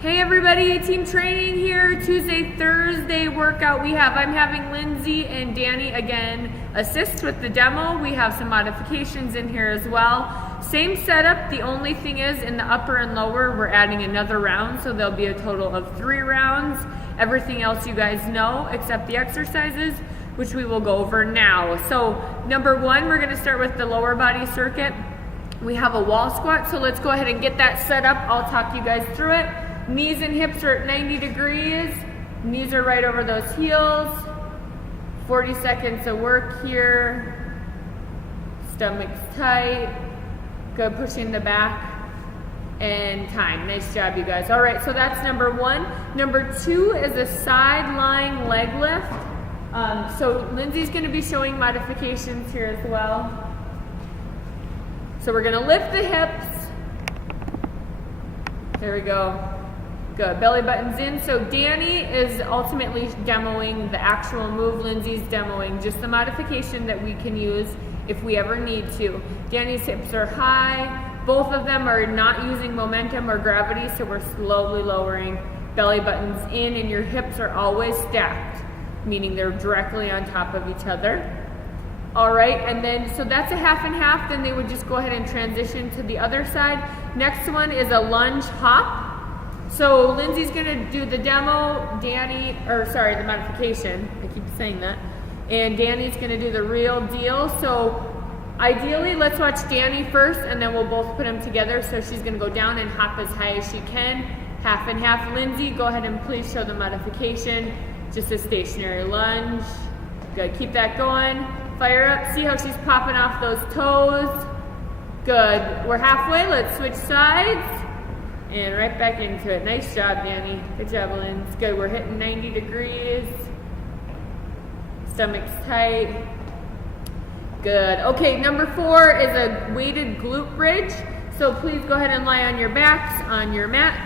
Hey everybody, team training here. Tuesday, Thursday workout I'm having Lindsay and Danny again assist with the demo. We have some modifications in here as well. Same setup, the only thing is in the upper and lower, we're adding another round, so there'll be a total of 3 rounds. Everything else you guys know except the exercises, which we will go over now. So number 1, we're gonna start with the lower body circuit. We have a wall squat, so let's go ahead and get that set up. I'll talk you guys through it. Knees and hips are at 90 degrees. Knees are right over those heels. 40 seconds of work here. Stomach's tight. Good, pushing the back. And time. Nice job, you guys. All right, so that's number 1. Number 2 is a side lying leg lift. So Lindsay's gonna be showing modifications here as well. So we're gonna lift the hips. There we go. Good, belly button's in. So Danny is ultimately demoing the actual move. Lindsay's demoing just the modification that we can use if we ever need to. Danny's hips are high. Both of them are not using momentum or gravity, so we're slowly lowering. Belly button's in and your hips are always stacked, meaning they're directly on top of each other. All right, and then, so that's a half and half, then they would just go ahead and transition to the other side. Next one is a lunge hop. So Lindsay's gonna do the demo, the modification, I keep saying that, and Danny's gonna do the real deal. So ideally, let's watch Danny first, and then we'll both put them together. So she's gonna go down and hop as high as she can, half and half. Lindsay, go ahead and please show the modification, just a stationary lunge. Good, keep that going. Fire up, see how she's popping off those toes. Good, we're halfway, let's switch sides. And right back into it. Nice job, Danny. Good job, Lynn. It's good, we're hitting 90 degrees. Stomach's tight. Good, okay, number 4 is a weighted glute bridge. So please go ahead and lie on your backs, on your mats.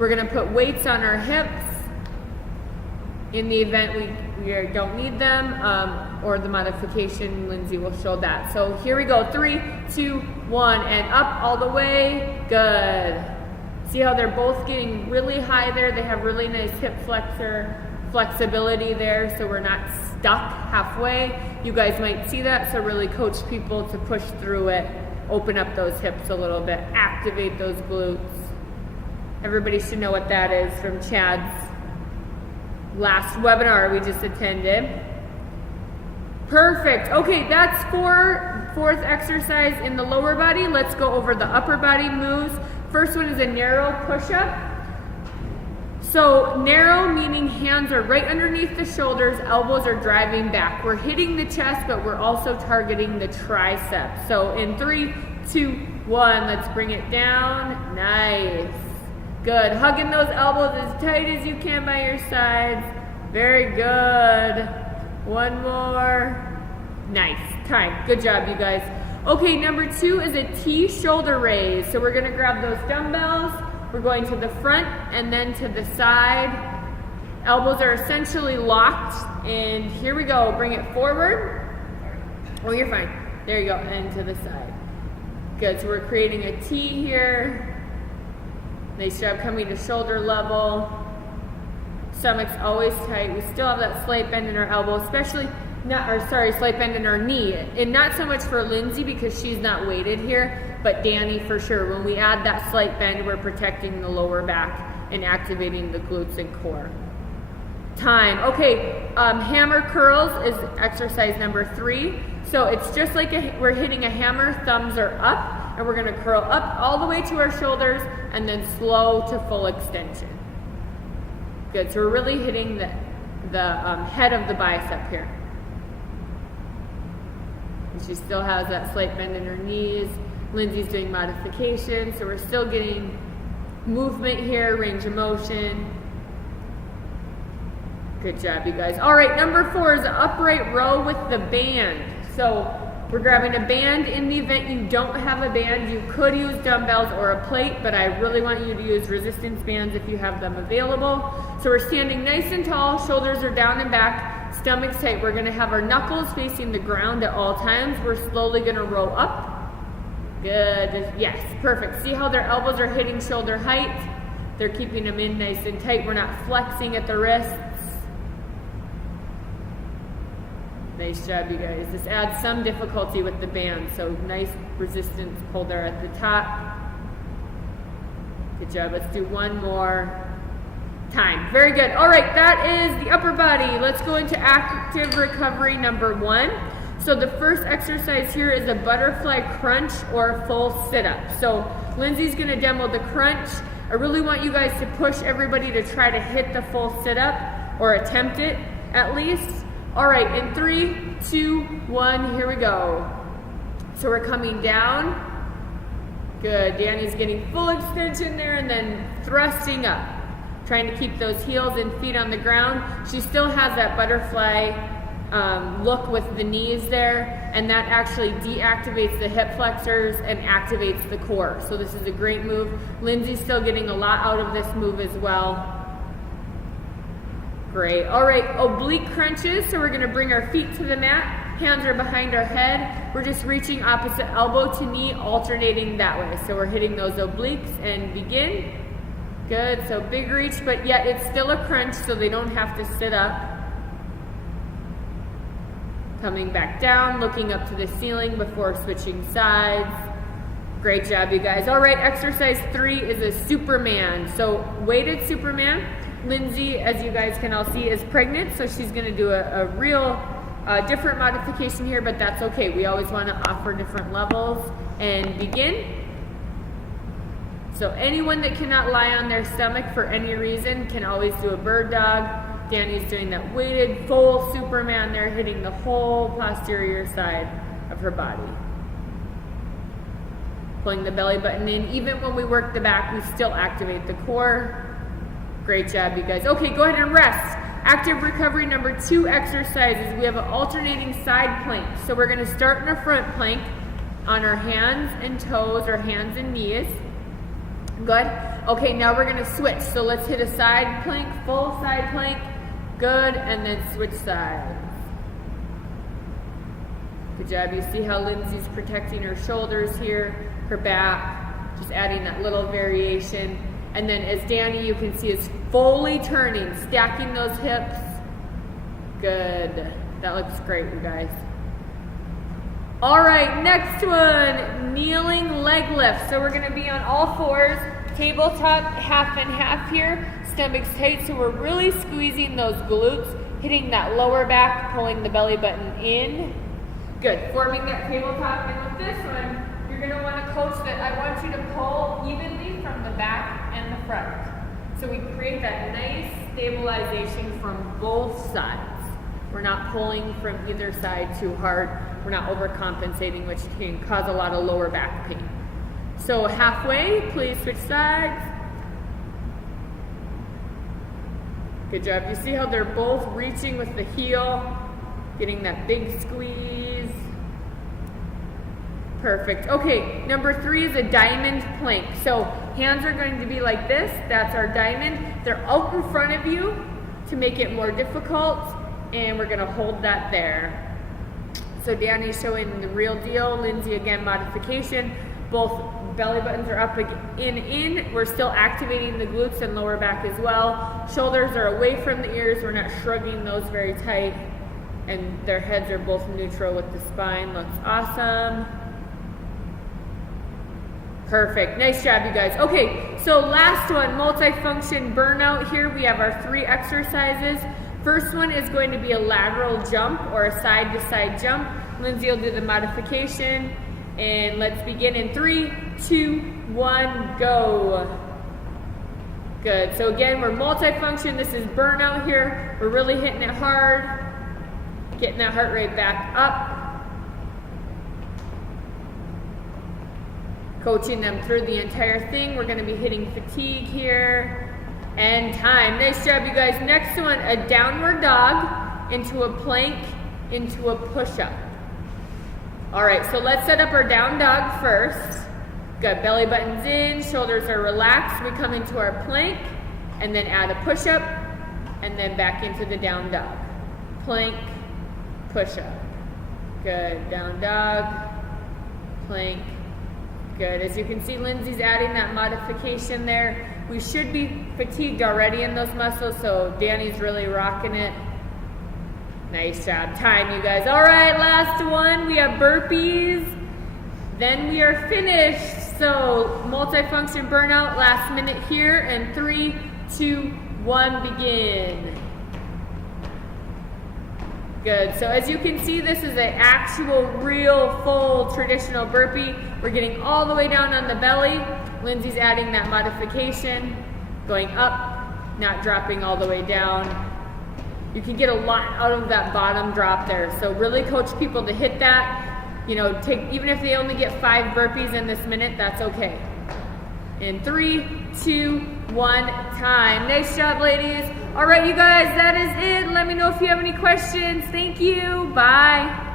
We're gonna put weights on our hips. In the event we don't need them, or the modification, Lindsay will show that. So here we go, 3, 2, 1, and up all the way, good. See how they're both getting really high there? They have really nice hip flexor flexibility there, so we're not stuck halfway. You guys might see that, so really coach people to push through it, open up those hips a little bit, activate those glutes. Everybody should know what that is from Chad's last webinar we just attended. Perfect. Okay, that's fourth exercise in the lower body. Let's go over the upper body moves. First one is a narrow push-up. So narrow meaning hands are right underneath the shoulders, elbows are driving back. We're hitting the chest, but we're also targeting the triceps. So in 3, 2, 1, let's bring it down. Nice. Good, hugging those elbows as tight as you can by your sides. Very good. One more. Nice, time, good job you guys. Okay, number 2 is a T shoulder raise. So we're gonna grab those dumbbells. We're going to the front and then to the side. Elbows are essentially locked, and here we go, bring it forward. Oh, you're fine. There you go, and to the side. Good, so we're creating a T here. Nice job coming to shoulder level. Stomach's always tight. We still have that slight bend in our elbow, slight bend in our knee. And not so much for Lindsay because she's not weighted here, but Danny for sure. When we add that slight bend, we're protecting the lower back and activating the glutes and core. Time. Okay, hammer curls is exercise number 3. So it's just like we're hitting a hammer, thumbs are up, and we're gonna curl up all the way to our shoulders and then slow to full extension. Good, so we're really hitting the head of the bicep here. And she still has that slight bend in her knees. Lindsay's doing modification, so we're still getting movement here, range of motion. Good job, you guys. All right, number 4 is an upright row with the band. So we're grabbing a band. In the event you don't have a band, you could use dumbbells or a plate, but I really want you to use resistance bands if you have them available. So we're standing nice and tall, shoulders are down and back, stomach's tight. We're gonna have our knuckles facing the ground at all times. We're slowly gonna roll up. Good, yes, perfect. See how their elbows are hitting shoulder height? they're keeping them in nice and tight. We're not flexing at the wrists. Nice job, you guys. This adds some difficulty with the band, so nice resistance pull there at the top. Good job. Let's do one more time. Very good. All right, that is the upper body. Let's go into active recovery number 1. So the first exercise here is a butterfly crunch or full sit-up. So Lindsay's going to demo the crunch. I really want you guys to push everybody to try to hit the full sit-up or attempt it at least. All right, in 3, 2, 1, here we go. So we're coming down. Good. Danny's getting full extension there and then thrusting up. Trying to keep those heels and feet on the ground. She still has that butterfly look with the knees there, and that actually deactivates the hip flexors and activates the core. So this is a great move. Lindsay's still getting a lot out of this move as well. Great. All right, oblique crunches. So we're going to bring our feet to the mat. Hands are behind our head. We're just reaching opposite elbow to knee, alternating that way. So we're hitting those obliques and begin. Good. So big reach, but yet it's still a crunch, so they don't have to sit up. Coming back down, looking up to the ceiling before switching sides. Great job, you guys. All right, exercise 3 is a Superman. So weighted Superman. Lindsay, as you guys can all see, is pregnant, so she's going to do a real different modification here, but that's okay. We always want to offer different levels. And begin. So anyone that cannot lie on their stomach for any reason can always do a bird dog. Danny's doing that weighted full Superman there, hitting the whole posterior side of her body. Pulling the belly button in. Even when we work the back, we still activate the core. Great job, you guys. Okay, go ahead and rest. Active recovery number 2 exercises. We have an alternating side plank. So we're going to start in a front plank on our hands and toes, or hands and knees. Good. Okay, now we're going to switch. So let's hit a side plank, full side plank. Good, and then switch sides. Good job. You see how Lindsay's protecting her shoulders here, her back, just adding that little variation. And then as Danny, you can see, is fully turning, stacking those hips. Good. That looks great, you guys. All right, next one, kneeling leg lift. So we're gonna be on all fours, tabletop, half and half here, stomach's tight, so we're really squeezing those glutes, hitting that lower back, pulling the belly button in. Good, forming that tabletop. And with this one, you're gonna wanna coach that I want you to pull evenly from the back and the front. So we create that nice stabilization from both sides. We're not pulling from either side too hard. We're not overcompensating, which can cause a lot of lower back pain. So halfway, please switch sides. Good job. You see how they're both reaching with the heel, getting that big squeeze. Perfect. Okay, number 3 is a diamond plank. So hands are going to be like this. That's our diamond. They're out in front of you to make it more difficult, and we're going to hold that there. So Danny's showing the real deal. Lindsay, again, modification. Both belly buttons are up in. We're still activating the glutes and lower back as well. Shoulders are away from the ears. We're not shrugging those very tight. And their heads are both neutral with the spine. Looks awesome. Perfect. Nice job, you guys. Okay, so last one, multifunction burnout here. We have our 3 exercises. First one is going to be a lateral jump or a side-to-side jump. Lindsay will do the modification. And let's begin in 3, 2, 1, go. Good. So again, we're multifunction. This is burnout here. We're really hitting it hard. Getting that heart rate back up. Coaching them through the entire thing. We're going to be hitting fatigue here. And time. Nice job, you guys. Next one, a downward dog into a plank into a push-up. All right, so let's set up our down dog first. Good. Belly button's in, shoulders are relaxed. We come into our plank and then add a push-up and then back into the down dog. Plank, push-up. Good. Down dog, plank. Good. As you can see, Lindsay's adding that modification there. We should be fatigued already in those muscles, so Danny's really rocking it. Nice job. Time, you guys. All right, last one. We have burpees. Then we are finished. So multifunction burnout, last minute here, and 3, 2, 1, begin. Good. So as you can see, this is an actual, real, full, traditional burpee. We're getting all the way down on the belly. Lindsay's adding that modification, going up, not dropping all the way down. You can get a lot out of that bottom drop there. So really coach people to hit that. You know, even if they only get 5 burpees in this minute, that's okay. In 3, 2, 1, time. Nice job, ladies. All right, you guys, that is it. Let me know if you have any questions. Thank you. Bye.